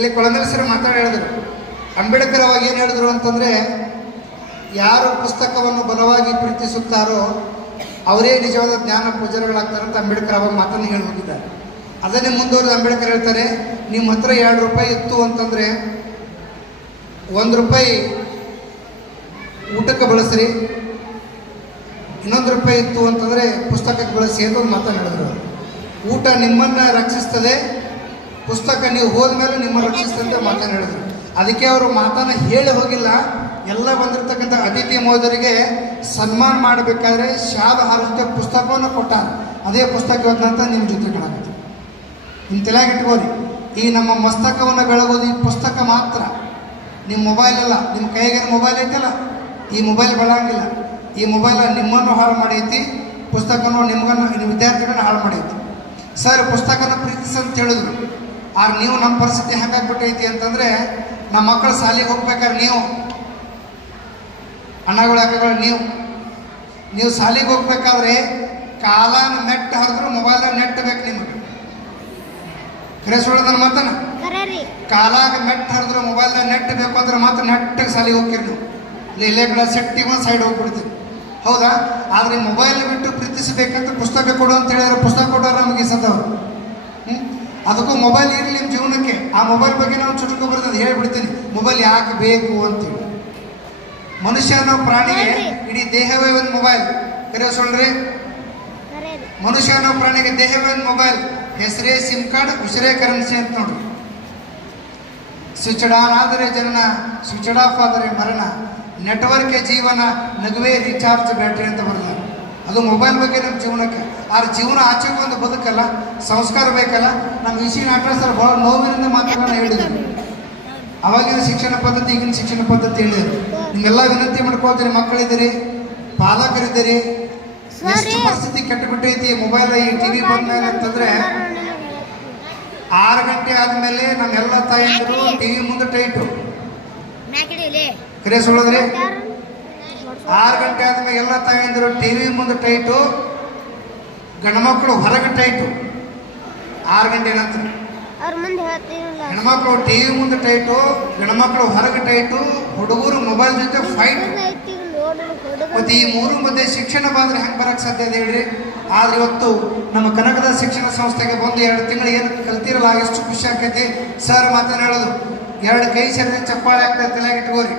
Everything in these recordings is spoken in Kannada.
ಇಲ್ಲಿ ಕೊಳಂದರಸರು ಮಾತಾಡಿ ಹೇಳಿದರು. ಅಂಬೇಡ್ಕರ್ ಅವಾಗ ಏನು ಹೇಳಿದ್ರು ಅಂತಂದ್ರೆ, ಯಾರು ಪುಸ್ತಕವನ್ನು ಬಲವಾಗಿ ಪ್ರೀತಿಸುತ್ತಾರೋ, ಅವರೇ ನಿಜವಾದ ಜ್ಞಾನ ಪೂಜಾರಿಗಳಾಗ್ತಾರೆ ಅಂತ ಅಂಬೇಡ್ಕರ್ ಅವಾಗ ಮಾತನ್ನು ಹೇಳಿ ಅದನ್ನೇ ಮುಂದುವರೆದು ಅಂಬೇಡ್ಕರ್ ಹೇಳ್ತಾರೆ, ನಿಮ್ಮ ಹತ್ರ ಎರಡು ರೂಪಾಯಿ ಇತ್ತು ಅಂತಂದ್ರೆ, ಒಂದು ರೂಪಾಯಿ ಊಟಕ್ಕೆ ಬಳಸ್ರಿ, ಇನ್ನೊಂದು ರೂಪಾಯಿ ಇತ್ತು ಅಂತಂದ್ರೆ ಪುಸ್ತಕಕ್ಕೆ ಬಳಸಿ ಅಂತ ಒಂದು ಮಾತನ್ನು ಹೇಳಿದ್ರು. ಊಟ ನಿಮ್ಮನ್ನ ರಕ್ಷಿಸ್ತದೆ ಪುಸ್ತಕ ನೀವು ಹೋದ ಮೇಲೆ ನಿಮ್ಮ ಅಂತ ಮಾತನ್ನು ಹೇಳಿದ್ರು. ಅದಕ್ಕೆ ಅವರು ಮಾತನ್ನು ಹೇಳಿ ಹೋಗಿಲ್ಲ. ಎಲ್ಲ ಬಂದಿರತಕ್ಕಂಥ ಅತಿಥಿ ಮೋದರಿಗೆ ಸನ್ಮಾನ ಮಾಡಬೇಕಾದ್ರೆ ಶಾದ ಹಾರಿಸಿದ ಪುಸ್ತಕವನ್ನು ಕೊಟ್ಟಾರ. ಅದೇ ಪುಸ್ತಕ ಇವತ್ತಂತ ನಿಮ್ಮ ಜೊತೆ ಕಾಣುತ್ತೆ ನಿಮ್ಮ ತಲೆಯಾಗಿ ಇಟ್ಕೋರಿ ಈ ನಮ್ಮ ಮಸ್ತಕವನ್ನು ಬೆಳಗೋದು ಈ ಪುಸ್ತಕ ಮಾತ್ರ. ನಿಮ್ಮ ಮೊಬೈಲ್ ಅಲ್ಲ. ನಿಮ್ಮ ಕೈಗೆ ಮೊಬೈಲ್ ಐತಲ್ಲ? ಈ ಮೊಬೈಲ್ ಬೆಳಂಗಿಲ್ಲ. ಈ ಮೊಬೈಲ್ ನಿಮ್ಮನ್ನು ಹಾಳು ಮಾಡೈತಿ. ಪುಸ್ತಕನೂ ನಿಮ್ಗನ್ನು ವಿದ್ಯಾರ್ಥಿಗಳನ್ನ ಹಾಳು ಮಾಡೈತಿ. ಸರ್, ಪುಸ್ತಕನ ಪ್ರೀತಿಸಂತ ಹೇಳಿದ್ರು. ಆದ್ರೆ ನೀವು ನಮ್ಮ ಪರಿಸ್ಥಿತಿ ಹೆಂಗಾಗ್ಬಿಟ್ಟೈತಿ ಅಂತಂದ್ರೆ ನಮ್ಮ ಮಕ್ಕಳು ಶಾಲೆಗೆ ಹೋಗ್ಬೇಕಾದ್ರೆ ನೀವು ಅಣ್ಣಗಳು ಅಕ್ಕಗಳು ನೀವು. ನೀವು ಶಾಲೆಗೆ ಹೋಗ್ಬೇಕಾದ್ರೆ ಕಾಲನ ನೆಟ್ ಹರಿದ್ರು ಮೊಬೈಲ್ ನೆಟ್ ಬೇಕು ನಿಮಗೆ. ಫ್ರೆಶ್ ಸುಳ್ಳದನ್ನ ಮಾತನ ಕರೆ ಕಾಲಾಗ ನೆಟ್ ಹರಿದ್ರು ಮೊಬೈಲ್ದಾಗ ನೆಟ್ ಬೇಕು ಅಂದ್ರೆ ಮಾತ್ರ ನೆಟ್ಟಿಗೆ ಶಾಲೆಗೆ ಹೋಗ್ತೀರಿ ನೀವು. ಇಲ್ಲಿ ಇಲ್ಲೇ ಕಡೆ ಸೆಟ್ಟಿಗೆ ಒಂದು ಸೈಡ್ ಹೋಗ್ಬಿಡ್ತೀವಿ ಹೌದಾ? ಆದ್ರೆ ಮೊಬೈಲ್ ಬಿಟ್ಟು ಪ್ರೀತಿಸಬೇಕಂತ ಪುಸ್ತಕ ಕೊಡು ಅಂತ ಹೇಳಿದ್ರೆ ಪುಸ್ತಕ ಕೊಡೋರು ನಮಗೆ ಸದವರು ಅದಕ್ಕೂ ಮೊಬೈಲ್ ಇರಲಿ ನಿಮ್ಮ ಜೀವನಕ್ಕೆ. ಆ ಮೊಬೈಲ್ ಬಗ್ಗೆ ನಾವು ಚುಟುಕು ಬರ್ತದೆ ಹೇಳ್ಬಿಡ್ತೀನಿ. ಮೊಬೈಲ್ ಯಾಕೆ ಬೇಕು ಅಂತೇಳಿ ಮನುಷ್ಯ ಅನ್ನೋ ಪ್ರಾಣಿಗೆ ಇಡೀ ದೇಹವೇ ಒಂದು ಮೊಬೈಲ್ ಕರೆ ಸೊಳ್ರಿ? ಮನುಷ್ಯ ಅನ್ನೋ ಪ್ರಾಣಿಗೆ ದೇಹವೇ ಒಂದು ಮೊಬೈಲ್ ಹೆಸರೇ ಸಿಮ್ ಕಾರ್ಡ್ ಉಸಿರೇ ಕರೆನ್ಸಿ ಅಂತ ನೋಡ್ರಿ ಸ್ವಿಚ್ ಆನ್ ಆದರೆ ಜನನ ಸ್ವಿಚ್ ಆಫ್ ಆದರೆ ಮರಣ. ನೆಟ್ವರ್ಕ್ ಜೀವನ ನಗುವೆ ರೀಚಾರ್ಜ್ ಬ್ಯಾಟ್ರಿ ಅಂತ ಬರ್ತಾರೆ ಅದು ಮೊಬೈಲ್ ಬಗ್ಗೆ ನಮ್ಮ ಜೀವನಕ್ಕೆ. ಆದ್ರೆ ಜೀವನ ಆಚೆಗೆ ಒಂದು ಬದುಕಲ್ಲ ಸಂಸ್ಕಾರ ಬೇಕಲ್ಲ. ನಮ್ಮ ವಿಷಯ ಸರ್ ಭಾಳ ನೋವಿನಿಂದ ಮಾತುಗಳನ್ನ ಹೇಳಿದ್ರು ಅವಾಗಿನ ಶಿಕ್ಷಣ ಪದ್ಧತಿ ಈಗಿನ ಶಿಕ್ಷಣ ಪದ್ಧತಿ ಹೇಳಿದ್ರು. ನಿಮ್ಗೆಲ್ಲ ವಿನಂತಿ ಮಾಡ್ಕೊಳ್ತೀರಿ ಮಕ್ಕಳಿದ್ದೀರಿ ಪಾಲಕರಿದ್ದೀರಿ. ಎಷ್ಟು ಪರಿಸ್ಥಿತಿ ಕೆಟ್ಟು ಬಿಟ್ಟೈತಿ ಮೊಬೈಲ್ ಈ ಟಿವಿ ಬಂದ್ಮೇಲೆ ಅಂತಂದ್ರೆ ಆರು ಗಂಟೆ ಆದ್ಮೇಲೆ ನಮ್ಮೆಲ್ಲ ತಾಯಂದಿರು ಟಿವಿ ಮುಂದೆ ಟೈಟು ಕ್ರೇಸ್ ಕರೆ ಸುಳ್ಳದ್ರಿ ಆರು ಗಂಟೆ ಆದ್ಮೇಲೆ ಎಲ್ಲ ತಾಯಂದಿರು ಟಿವಿ ಮುಂದೆ ಟೈಟು ಗಂಡ್ಮಕ್ಳು ಹೊರಗೆ ಟೈಟು ಆರು ಗಂಟೆ ನಂತರ. ಗಂಡ ಮಕ್ಕಳು ಟಿ ವಿ ಟಿವಿ ಮುಂದೆ ಟೈಟು ಗಂಡ್ಮಕ್ಳು ಹೊರಗೆ ಟೈಟು ಹುಡುಗರು ಮೊಬೈಲ್ ಜೊತೆ ಫೈಟ್ ಮತ್ತು ಈ ಮೂರು ಮಧ್ಯೆ ಶಿಕ್ಷಣ ಬಂದ್ರೆ ಹೆಂಗೆ ಬರಕ್ಕೆ ಸಾಧ್ಯ ಇದೆ ಹೇಳ್ರಿ? ಆದ್ರೆ ಇವತ್ತು ನಮ್ಮ ಕನಕದ ಶಿಕ್ಷಣ ಸಂಸ್ಥೆಗೆ ಬಂದು ಎರಡು ತಿಂಗಳು ಏನು ಕಲ್ತಿರಲ್ಲ ಆಗಷ್ಟು ಖುಷಿ ಆಕೈತಿ ಸರ್ ಮಾತೇನು ಹೇಳೋದು? ಎರಡು ಕೈ ಸೇರಿದ್ರೆ ಚಪ್ಪಾಳೆ ಆಗ್ತದೆ ತಲೆಯಾಗಿ ಇಟ್ಕೋರಿ.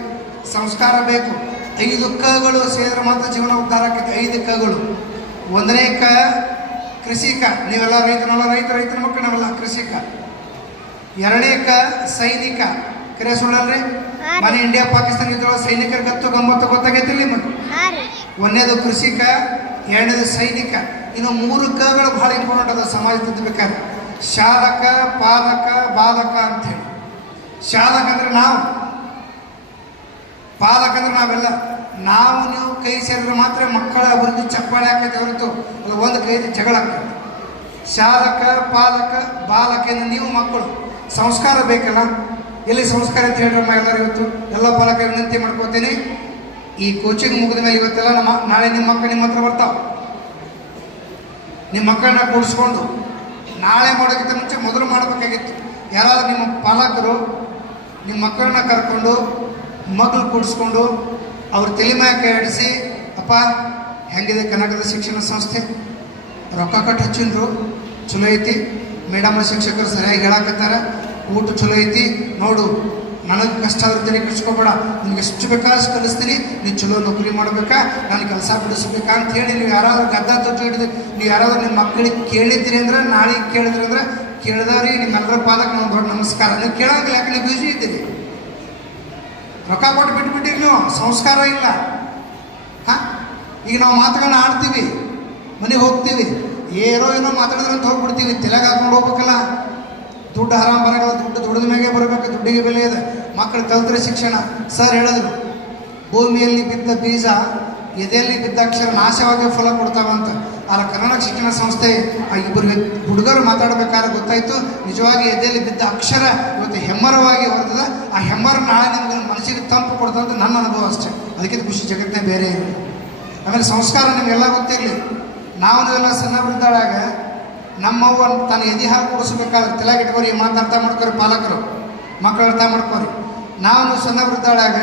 ಸಂಸ್ಕಾರ ಬೇಕು. ಐದು ಕಗಳು ಸೇರಿದ್ರೆ ಮಾತ್ರ ಜೀವನ ಉದ್ಧಾರ ಆಕೈತಿ ಐದು ಕಗಳು. ಒಂದನೇ ಕ ಕೃಷಿಕ. ನೀವೆಲ್ಲ ರೈತನಲ್ಲ ರೈತ ರೈತನ ಮಕ್ಕಳು ನಾವೆಲ್ಲ ಕೃಷಿಕ. ಎರಡನೇ ಕ ಸೈನಿಕ. ಕರೆ ಸುಳ್ಳಲ್ರಿ? ಮನೆ ಇಂಡಿಯಾ ಪಾಕಿಸ್ತಾನ ಇದ್ರೊಳಗೆ ಸೈನಿಕರ ಗತ್ತು ಗಮ್ಮತ್ತು ಗೊತ್ತಾಗೈತಿ ನಿಮಗೆ? ಒಂದೇದು ಒಂದನೇದು ಕೃಷಿಕ ಎರಡನೇದು ಸೈನಿಕ. ಇನ್ನು ಮೂರು ಕಗಳು ಬಹಳ ಇಂಪಾರ್ಟೆಂಟ್ ಅದ ಸಮಾಜ ತಿದ್ದಬೇಕಾದ್ರೆ ಶಾಲಕ ಪಾಲಕ ಬಾಲಕ ಅಂತೇಳಿ ಶಾಲಕ ಅಂದ್ರೆ ನಾವು. ಪಾಲಕ ಅಂದ್ರೆ ನಾವೆಲ್ಲ, ನಾವು ನೀವು ಕೈ ಸೇರಿದ್ರೆ ಮಾತ್ರ ಮಕ್ಕಳ ಅಭಿವೃದ್ಧಿ ಚಪ್ಪಾಳೆ ಆಕೈತೆ ಹೊರತು ಅಲ್ಲ ಒಂದು ಕೈಯಲ್ಲಿ ಜಗಳ ಶಾಲಕ, ಪಾಲಕ, ಬಾಲಕ ಎಂದು ನೀವು ಮಕ್ಕಳು, ಸಂಸ್ಕಾರ ಬೇಕಲ್ಲ? ಎಲ್ಲಿ ಸಂಸ್ಕಾರ ಅಂತ ಹೇಳ್ರಮ್ಮ ಎಲ್ಲರೂ ಇವತ್ತು? ಎಲ್ಲ ಪಾಲಕ ವಿನಂತಿ ಮಾಡ್ಕೋತೀನಿ ಈ ಕೋಚಿಂಗ್ ಮುಗಿದ ಮೇಲೆ ಇವತ್ತೆಲ್ಲ ನಮ್ಮ, ನಾಳೆ ನಿಮ್ಮ ಮಕ್ಕಳು ನಿಮ್ಮ ಹತ್ರ ಬರ್ತಾವ. ನಿಮ್ಮ ಮಕ್ಕಳನ್ನ ಕೂಡಿಸ್ಕೊಂಡು ನಾಳೆ ಮಾಡೋಕ್ಕಿಂತ ಮುಂಚೆ ಮೊದಲು ಮಾಡಬೇಕಾಗಿತ್ತು. ಯಾರಾದರೂ ನಿಮ್ಮ ಪಾಲಕರು ನಿಮ್ಮ ಮಕ್ಕಳನ್ನ ಕರ್ಕೊಂಡು ಮಗಳು ಕೂಡಿಸ್ಕೊಂಡು ಅವ್ರ ತಲೆ ಮ್ಯಾಗ ಕೈ ಆಡಿಸಿ ಅಪ್ಪ, ಹೆಂಗಿದೆ ಕನ್ನಡದ ಶಿಕ್ಷಣ ಸಂಸ್ಥೆ? ರೊಕ್ಕ ಕಟ್ಟು ಹಚ್ಚಿನ್ರು ಚಲೋ ಐತಿ. ಮೇಡಮ್ ಶಿಕ್ಷಕರು ಸರಿಯಾಗಿ ಹೇಳಕತ್ತಾರ. ಊಟ ಚಲೋ ಐತಿ. ನೋಡು, ನನಗೆ ಕಷ್ಟ ಆದ್ರೆ ತಲೆ ನಿನಗೆ ಎಷ್ಟು ಬೇಕಾದಷ್ಟು ಕಲಿಸ್ತೀನಿ. ನೀನು ಚಲೋ ನೌಕರಿ ಮಾಡ್ಬೇಕಾ. ನಾನು ಕೆಲಸ ಬಿಡಿಸ್ಬೇಕಾ ಅಂತ ಹೇಳಿ ನೀವು ಯಾರಾದ್ರೂ ಗದ್ದ ತೊಟ್ಟು ಹಿಡಿದು, ನೀವು ಯಾರಾದ್ರೂ ನಿಮ್ಮ ಮಕ್ಕಳಿಗೆ ಕೇಳಿದ್ದೀರಿ ಅಂದ್ರೆ ನಾಳೆ ಕೇಳಿದ್ರಿ ಅಂದ್ರೆ, ಕೇಳಿದವ್ರಿ. ನಿಮ್ಮೆಲ್ಲರ ಪಾದಕ್ಕೆ ನಾನು ದೊಡ್ಡ ನಮಸ್ಕಾರ. ನೀವು ಕೇಳೋದಿಲ್ಲ ಯಾಕೆ? ನೀವು ಬ್ಯೂಸಿ ಇದ್ದೀರಿ. ರೊಕ್ಕ ಕೊಟ್ಟು ಬಿಟ್ಬಿಟ್ಟಿರಿ ನೀವು ಸಂಸ್ಕಾರ ಇಲ್ಲ. ಹಾಂ? ಈಗ ನಾವು ಮಾತುಗಳನ್ನ ಆಡ್ತೀವಿ, ಮನೆಗೆ ಹೋಗ್ತೀವಿ, ಏನೋ ಏನೋ ಮಾತಾಡಿದ್ರೆ ಅಂತ ಹೋಗ್ಬಿಡ್ತೀವಿ, ತಲೆಗೆ ಹಾಕೊಂಡು ಹೋಗ್ಬೇಕಲ್ಲ. ದುಡ್ಡು ಆರಾಮ್ ಬರೋಕ್ಕಲ್ಲ ದುಡ್ಡು ದುಡಿದ ಮೇಲೆ ಬರಬೇಕು, ದುಡ್ಡಿಗೆ ಬೆಲೆ ಇದೆ. ಮಕ್ಕಳು ಕಲ್ತ್ರೆ ಶಿಕ್ಷಣ. ಸರ್ ಹೇಳಿದ್ರು, ಭೂಮಿಯಲ್ಲಿ ಬಿದ್ದ ಬೀಜ, ಎದೆಯಲ್ಲಿ ಬಿದ್ದ ಅಕ್ಷರ ನಾಶವಾಗಿ ಫಲ ಕೊಡ್ತಾವಂತ ಆದ್ರೆ ಕರ್ನಾಟಕ ಶಿಕ್ಷಣ ಸಂಸ್ಥೆ, ಆ ಇಬ್ಬರು ಹುಡುಗರು ಮಾತಾಡಬೇಕಾದ್ರೆ ಗೊತ್ತಾಯಿತು, ನಿಜವಾಗಿ ಎದೆಯಲ್ಲಿ ಬಿದ್ದ ಅಕ್ಷರ ಇವತ್ತು ಹೆಮ್ಮರವಾಗಿ ಹೊರತದ ಆ ಹೆಮ್ಮರ ನಾಳೆ ನಮ್ಗೆ ಮನಸ್ಸಿಗೆ ತಂಪು ಕೊಡ್ತಂತ ನನ್ನ ಅನುಭವ ಅಷ್ಟೇ. ಅದಕ್ಕಿಂತ ಖುಷಿ ಜಗತ್ತೇ ಬೇರೆ ಇಲ್ಲ. ಆಮೇಲೆ ಸಂಸ್ಕಾರ ನಿಮಗೆಲ್ಲ ಗೊತ್ತಿರಲಿ. ನಾವು ಎಲ್ಲ ಸಣ್ಣ ಬಿದ್ದಾಳಾಗ ನಮ್ಮವ್ವ ತನ್ನ ಎದೆ ಹಾಲು ತಲೆ ತಲೆಗೆ ಇಟ್ಕೋರಿ ಮಾತಾಡ್ತಾ ಮಾಡ್ಕೋರಿ, ಪಾಲಕರು. ಮಕ್ಕಳು ಅರ್ಥ ಮಾಡ್ಕೋರಿ. ನಾನು ಸಣ್ಣ ಬಿದ್ದಾಳಾಗ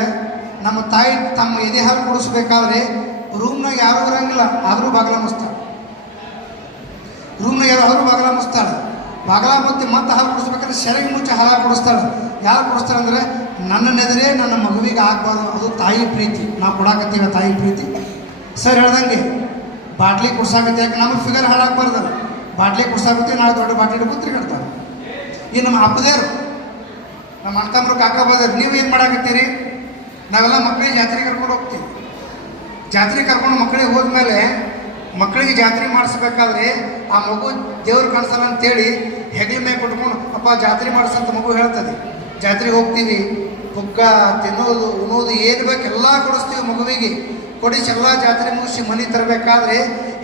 ನಮ್ಮ ತಾಯಿ ತಮ್ಮ ಎದೆ ಹಾಲು ಕೊಡಿಸ್ಬೇಕಾದ್ರೆ ರೂಮ್ನಾಗ ಯಾರು ಇರಂಗಿಲ್ಲ, ಆದರೂ ಬಾಗಿಲ ಮುಸ್ತಾಳೆ ರೂಮ್ನಾಗ ಯಾರು ಆದರೂ ಬಾಗಿಲ ಮುಸ್ತಾಳೆ ಬಾಗಿಲ ಮತ್ತೆ ಮತ್ತೆ ಹಾಲು ಕೊಡಿಸ್ಬೇಕಂದ್ರೆ ಸೆರೆಗೆ ಮುಚ್ಚಿ ಹಾಲು ಕೊಡಿಸ್ತಾಳೆ. ಯಾರು ಕೊಡಿಸ್ತಾಳೆ ಅಂದರೆ ನನ್ನ ನೆದರೇ ನನ್ನ ಮಗುವಿಗೆ ಆಗಬಾರ್ದು, ಅದು ತಾಯಿ ಪ್ರೀತಿ. ನಾವು ಕೊಡಾಕತ್ತೀವಿ ತಾಯಿ ಪ್ರೀತಿ. ಸರ್ ಹೇಳ್ದಂಗೆ, ಬಾಟ್ಲಿ ಕುಡ್ಸಾಕತ್ತೆ ಯಾಕೆ? ನಮ್ಮ ಫಿಗರ್ ಹಾಳಾಗಬಾರ್ದಲ್ಲ. ಬಾಟ್ಲಿ ಕುಡ್ಸಾಕತ್ತೀವಿ ನಾಳೆ ದೊಡ್ಡ ಬಾಟ್ಲಿ ಹಿಡ್ಕೊಂಡು ತಿರ್ಗಾಡ್ತಾರೆ ಈ ನಮ್ಮ ಅಪ್ಪದೇರು ನಮ್ಮ ಅಣ್ತಂಬ್ರು ಕಾಕ ಬದೇರು ನೀವು ಏನು ಮಾಡಾಕತ್ತೀರಿ? ನಾವೆಲ್ಲ ಮಕ್ಕಳಿಗೆ ಜಾತ್ರೆಗೆ ಕರ್ಕೊಂಡು ಹೋಗ್ತೀವಿ. ಜಾತ್ರೆ ಕರ್ಕೊಂಡು ಮಕ್ಕಳಿಗೆ ಹೋದ್ಮೇಲೆ ಮಕ್ಕಳಿಗೆ ಜಾತ್ರೆ ಮಾಡಿಸ್ಬೇಕಾದ್ರೆ ಆ ಮಗು ದೇವ್ರು ಕಾಣಿಸಲ್ಲ ಅಂತೇಳಿ ಹೆಗಲ ಮೇಲೆ ಕೊಟ್ಕೊಂಡು ಅಪ್ಪ, ಜಾತ್ರೆ ಮಾಡಿಸಂತ ಮಗು ಹೇಳ್ತದೆ. ಜಾತ್ರೆಗೆ ಹೋಗ್ತೀವಿ ಕುಕ್ಕ ತಿನ್ನೋದು ಉಣೋದು ಏನು ಬೇಕು ಎಲ್ಲ ಕೊಡಿಸ್ತೀವಿ ಮಗುವಿಗೆ. ಕೊಡಿಸಿ ಎಲ್ಲ ಜಾತ್ರೆ ಮುಗಿಸಿ ಮನೆ ತರಬೇಕಾದ್ರೆ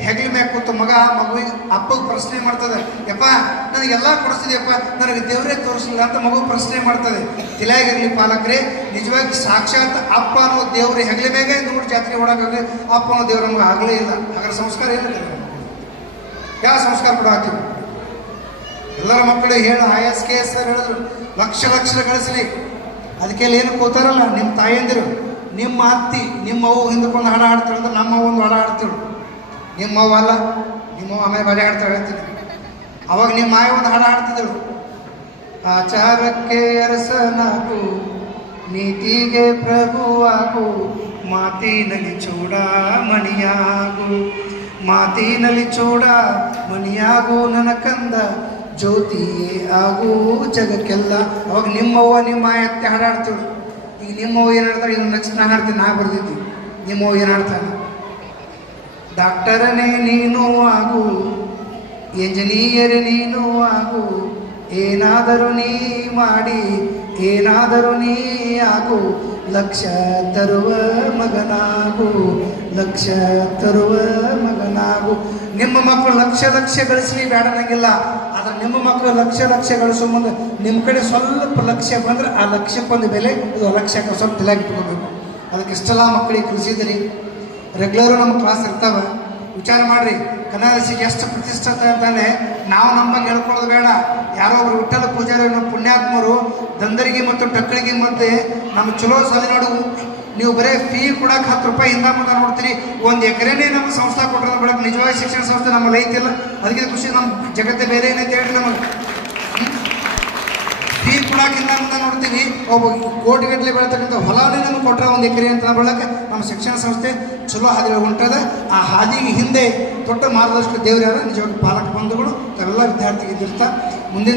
ಹೆಗಲ ಮೇಲೆ ಕೂತು ಮಗ ಮಗುವಿಗೆ ಅಪ್ಪಗೆ ಪ್ರಶ್ನೆ ಮಾಡ್ತದೆ. ಯಪ್ಪ ನನಗೆಲ್ಲ ಕೊಡಿಸ್ತಿದೆಯಪ್ಪ ನನಗೆ ದೇವರೇ ತೋರಿಸಲಿಲ್ಲ ಅಂತ ಮಗು ಪ್ರಶ್ನೆ ಮಾಡ್ತದೆ. ತಿಲಾಗಿರಲಿ ಪಾಲಕರೇ, ನಿಜವಾಗಿ ಸಾಕ್ಷಾತ್ ಅಪ್ಪ ಅನ್ನೋ ದೇವರು ಹೆಗಲ ಮೇಲೆ ನೋಡಿ ಜಾತ್ರೆ ಓಡಾಕಾಗ ಅಪ್ಪ ಅನ್ನೋ ದೇವ್ರ ನಮಗೆ ಆಗಲೇ ಇಲ್ಲ. ಹಾಗಾದ್ರೆ ಸಂಸ್ಕಾರ ಏನು ಯಾವ ಸಂಸ್ಕಾರ ಕೂಡ ಹಾಕಿವಿ ಎಲ್ಲರ ಮಕ್ಕಳು ಹೇಳು ಎಸ್ ಕೆ ಎಸ್ ಸರ್ ಹೇಳಿದ್ರು. ಲಕ್ಷ ಲಕ್ಷ ಗಳಿಸಲಿ ಅದಕ್ಕೆ ಏನು ಕೂತಾರಲ್ಲ ನಿಮ್ಮ ತಾಯಂದಿರು, ನಿಮ್ಮ ಅತ್ತಿ, ನಿಮ್ಮ ಅವು ಹಿಂದಕೊಂಡು ಹಾಡು ಹಾಡ್ತಾಳೆ ಅಂದ್ರೆ ನಮ್ಮ ಒಂದು ಹಾಡು ಹಾಡ್ತಿಳು ನಿಮ್ಮ ಅವ ಅಲ್ಲ, ನಿಮ್ಮ ಆಮೇಲೆ ಬರೀ ಹಾಡ್ತಾಳೆ ಹೇಳ್ತಿದ್ರು. ಅವಾಗ ನಿಮ್ಮ ಮಾಯ ಒಂದು ಹಾಡು ಹಾಡ್ತಿದ್ದಳು ಆಚಾರಕ್ಕೆ ಅರಸನಾಗು, ನೀತಿಗೆ ಪ್ರಭುವಾಗು, ಮಾತಿನಲ್ಲಿ ಚೂಡ ಮಣಿಯಾಗು ಮಾತಿನಲ್ಲಿ ಚೂಡ ಮಣಿಯಾಗು ನನ್ನ ಕಂದ ಜ್ಯೋತಿಯೇ ಆಗೂ ಜಗಕ್ಕೆಲ್ಲ. ಅವಾಗ ನಿಮ್ಮವ್ವ ನಿಮ್ಮ ಅತ್ತೆ ಹಾಡಾಡ್ತೀವಿ ಈಗ ನಿಮ್ಮವ್ವ ಏನು ಹಾಡ್ತಾಳೆ? ಇದನ್ನ ನೆಕ್ಸ್ಟ್ ನಾ ಹಾಡ್ತೀನಿ, ನಾ ಬರ್ದಿದ್ದಿ ನಿಮ್ಮವ್ವ ಏನು ಹಾಡ್ತಾನೆ ಡಾಕ್ಟರನೇ ನೀನು ಆಗು, ಎಂಜಿನಿಯರ್ ನೀನು ಆಗು, ಏನಾದರೂ ನೀ ಮಾಡಿ, ಏನಾದರೂ ನೀ ಆಗು, ಲಕ್ಷ ತರುವ ಮಗನಾಗು, ಲಕ್ಷ ತರುವ ಮಗನಾಗು. ನಿಮ್ಮ ಮಕ್ಕಳು ಲಕ್ಷ ಲಕ್ಷ ಗಳಿಸಲಿ ಬೇಡನಂಗಿಲ್ಲ ನಿಮ್ಮ ಮಕ್ಕಳು ಲಕ್ಷ ಲಕ್ಷ ಗಳಿಸೋ ಮುಂದೆ ನಿಮ್ಮ ಕಡೆ ಸ್ವಲ್ಪ ಲಕ್ಷ್ಯ ಬಂದ್ರೆ ಆ ಲಕ್ಷ್ಯಕ್ಕೊಂದು ಬೆಲೆ ಇದು ಸ್ವಲ್ಪ ತಲೆ ಇಟ್ಕೋಬೇಕು. ಅದಕ್ಕೆ ಇಷ್ಟೆಲ್ಲ ಮಕ್ಕಳಿಗೆ ಕಲಿಸಿದ್ರಿ. ರೆಗ್ಯುಲರು ನಮ್ಮ ಕ್ಲಾಸ್ ಇರ್ತಾವೆ. ವಿಚಾರ ಮಾಡ್ರಿ. ಕನ್ನಡ ಸಿಗೆ ಎಷ್ಟು ಪ್ರತಿಷ್ಠತೆ ಅಂತಾನೆ ನಾವು ನಮ್ಮ ಹೇಳ್ಕೊಳ್ಳೋದು ಬೇಡ. ಯಾರೋ ಒಬ್ರು ವಿಠಲ ಪೂಜಾರಿ ಪುಣ್ಯಾತ್ಮರು, ದಂದರಿಗೆ ಮತ್ತು ಟಕ್ಕಳಿಗೆ ಮಧ್ಯೆ ನಮ್ಮ ಚಲೋ ನೋಡು ನೀವು ಬರೀ ಫೀ ಕೊಡಕ್ಕೆ ಹತ್ತು ರೂಪಾಯಿ ಹಿಂದ ಮುಂದೆ ನೋಡ್ತೀರಿ. ಒಂದು ಎಕರೆನೇ ನಮ್ಮ ಸಂಸ್ಥೆ ಕೊಟ್ಟರೆ ಬೆಳಗ್ಗೆ ನಿಜವಾಗಿ ಶಿಕ್ಷಣ ಸಂಸ್ಥೆ ನಮ್ಮ ಐತಿಲ್ಲ ಅದಕ್ಕೆ ಖುಷಿ ನಮ್ಮ ಜಗತ್ತೇ ಬೇರೆ ಏನೈತೆ ಹೇಳಿ ನಮಗೆ? ಫೀ ಕೊಡಾಕಿಂತ ಮುಂದೆ ನೋಡ್ತೀವಿ ಒಬ್ಬ ಕೋಟಿಗಟ್ಟಲೆ ಬೆಳತಕ್ಕಂಥ ಹೊಲನೇ ನಮ್ಗೆ ಕೊಟ್ಟರೆ ಒಂದು ಎಕರೆ ಅಂತ ಬೆಳಕ್ಕೆ ನಮ್ಮ ಶಿಕ್ಷಣ ಸಂಸ್ಥೆ ಚಲೋ ಹಾದಿ ಹೊಂಟದ. ಆ ಹಾದಿಗೆ ಹಿಂದೆ ದೊಡ್ಡ ಮಾರ್ಗದರ್ಶಕ ದೇವರ ನಿಜವಾಗಿ ಪಾಲಕ ಬಂಧುಗಳು. ತಾವೆಲ್ಲ ವಿದ್ಯಾರ್ಥಿಗೆ ಮುಂದಿನ